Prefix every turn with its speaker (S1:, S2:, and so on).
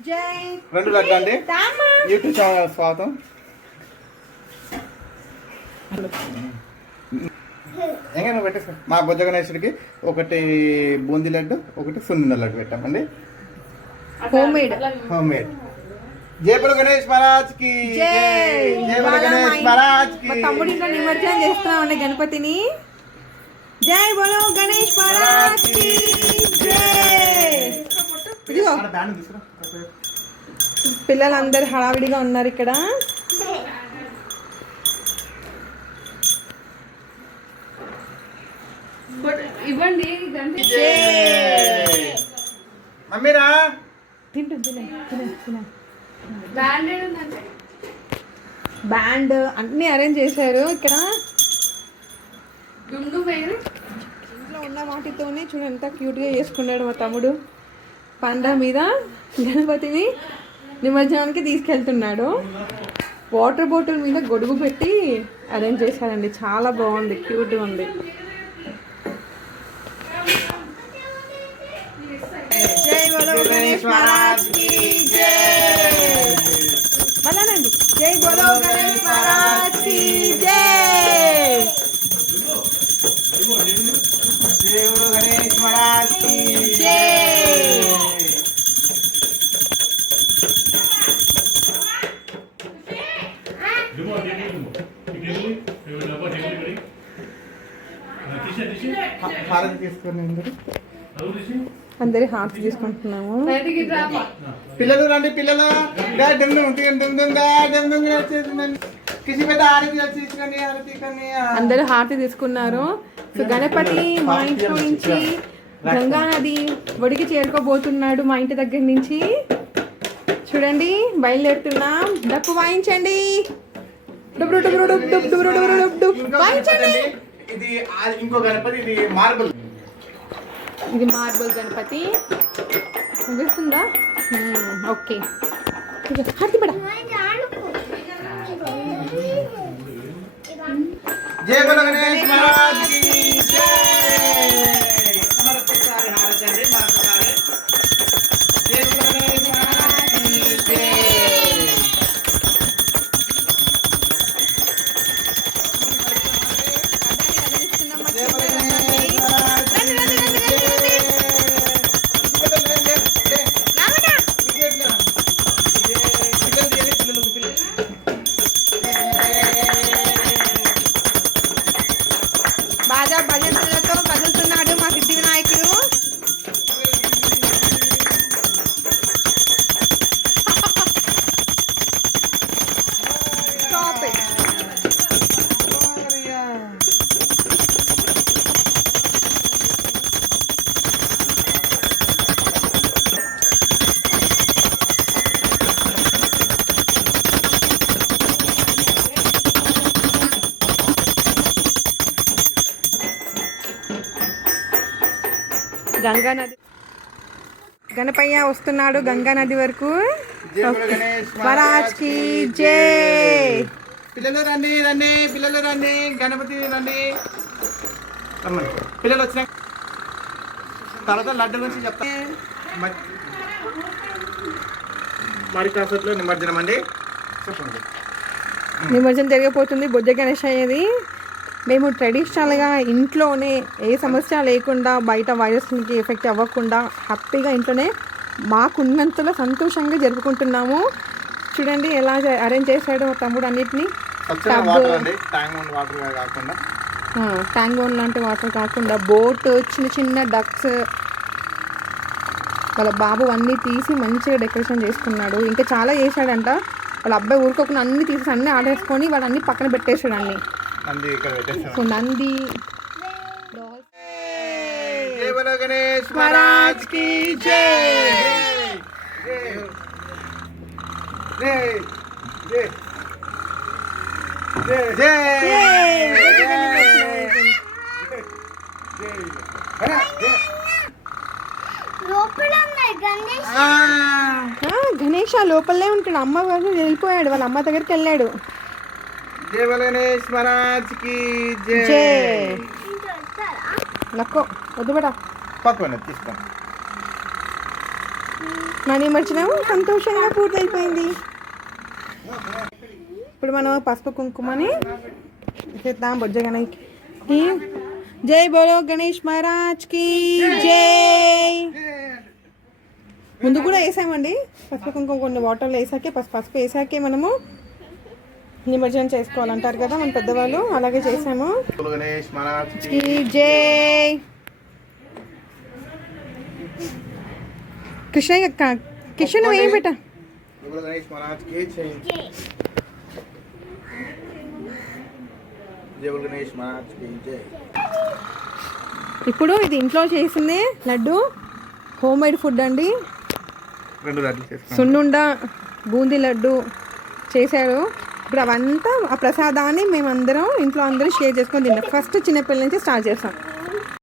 S1: జై
S2: రెండు లడ్డు అండి
S1: రామా
S2: యూట్యూబ్ ఛానల్ స్వాగతం ఎంగైనా పెట్టేసుకో? మా బుజ్జ గణేశుడికి ఒకటి బూందీ లడ్డు ఒకటి సున్నింద లడ్డు పెట్టామండి.
S1: Home made
S2: home made Jayapura Ganesh మహారాజ్కి
S1: జై
S2: జయపుర గణేష్
S1: మహారాజ్కి తమ్ముడి ఇంట్లో నిమజ్జనం చేస్తున్నామండి గణపతిని. జై బోలో గణేష్ మహారాజ్కి జై. ఇదిగో. పిల్లలందరూ హడావిడిగా ఉన్నారు ఇక్కడ.
S3: ఇవ్వండి గంటే
S2: మమ్మీరా?
S1: తింటు తిన తిన తిన.
S3: బ్రాండెడ్ ఉందంటే
S1: బ్యాండ్ అన్ని అరేంజ్ చేశారు. ఇక్కడ ఇంట్లో ఉన్న వాటితోనే చూడు ఎంత క్యూట్గా చేసుకున్నాడు మా తమ్ముడు. పండ మీద గణపతిని నిమజ్జనానికి తీసుకెళ్తున్నాడు. వాటర్ బాటిల్ మీద గొడుగు పెట్టి అరేంజ్ చేశారండి చాలా బాగుంది క్యూట్గా ఉంది. జై బోలో గణేష్ మహారాజ్కి జై. మళ్ళానండి జై బోలో గణేష్ మహారాజ్కి జై.
S2: జయపుర గణేష్ మహారాజ్కి
S1: జై.
S2: తీసుకొని అందరూ.
S1: అందరి హార్ట్ తీసుకుంటున్నాము
S2: పిల్లలు రండి పిల్లలు
S1: అందరూ హారతి తీసుకున్నారు సో గణపతి మా ఇంట్లో నుంచి గంగా నది ఒడికి చేరుకోబోతున్నాడు మా ఇంటి దగ్గర నుంచి చూడండి బయలుదేరుతున్నాం డప్పు వాయించండి
S2: ఇది ఇంకో గణపతి ఇది మార్బుల్
S1: ఇది మార్బుల్ గణపతి. వస్తుందా ఓకే. హార్తి పడ.
S2: జయ గణేష్
S1: గంగా నది. గణపయ్య వస్తున్నాడు గంగా నది వరకు.
S2: జై బల గణేష్
S1: మహారాజ్కి జై.
S2: పిల్లలు రండి రండి పిల్లలు రండి గణపతి రండి. పిల్లలు వచ్చిన తర్వాత లడ్డు గురించి చెప్తా. మరి కాసేపులో నిమజ్జనం అండి. చెప్పండి.
S1: నిమజ్జనం జరిగిపోతుంది బొజ్జ గణేష్ అయ్యేది. మేము ట్రెడిషనల్గా ఇంట్లోనే ఏ సమస్య లేకుండా బయట వైరస్కి ఎఫెక్ట్ అవ్వకుండా హ్యాపీగా ఇంట్లోనే మాకున్నంతలో సంతోషంగా జరుపుకుంటున్నాము. చూడండి ఎలా అరేంజ్ చేశాడు తమ్ముడు అన్నిటినీ. ట్యాంగోన్ లాంటి వాటర్ కాకుండా బోట్ చిన్న చిన్న డక్స్ వాళ్ళ బాబు అన్నీ తీసి మంచిగా డెకరేషన్ చేసుకున్నాడు. ఇంకా చాలా చేశాడంట. వాళ్ళ అబ్బాయి ఊరుకోకుండా అన్ని తీసి అన్ని ఆడేసుకొని వాడు అన్ని పక్కన పెట్టేశాడు అన్ని.
S2: నంది గణేష్
S1: మహారాజ్కి గణేష్. ఆ. లోపలే ఉంటాడు అమ్మ వెళ్ళిపోయాడు. వాళ్ళ అమ్మ దగ్గరికి వెళ్ళాడు.
S2: జై. బోలో గణేష్ మహారాజ్కి జై.
S1: నక్కో వద్దు బడా
S2: పక్కన తీసుకోండి
S1: మనీ మర్చినాము సంతోషంగా పూర్తయిపోయింది. ఇప్పుడు మనం పసుపు కుంకుమని చేద్దాం బొజ్జ గణేష్కి జై బోలో గణేష్ మహారాజ్కి జై. ముందు కూడా వేసామండి. పసుపు కుంకుమ కొన్ని వాటర్లో వేసాకే పసుపు పసుపు వేసాకే మనము నిమజ్జనం చేసుకోవాలంటారు కదా మన పెద్దవాళ్ళు. అలాగే చేసాము జై. కృష్ణయ్య కిషన్ నువ్వు ఏం పెట్టా? ఇప్పుడు ఇది ఇంట్లో చేసింది లడ్డు హోమ్ మేడ్ ఫుడ్ అండి. సున్నుండ బూందీ లడ్డు చేశారు. ఇప్పుడు అవంతా ఆ ప్రసాదాన్ని మేమందరం ఇంట్లో అందరూ షేర్ చేసుకొని తిన్నాం. ఫస్ట్ చిన్నపిల్లల నుంచి స్టార్ట్ చేస్తాం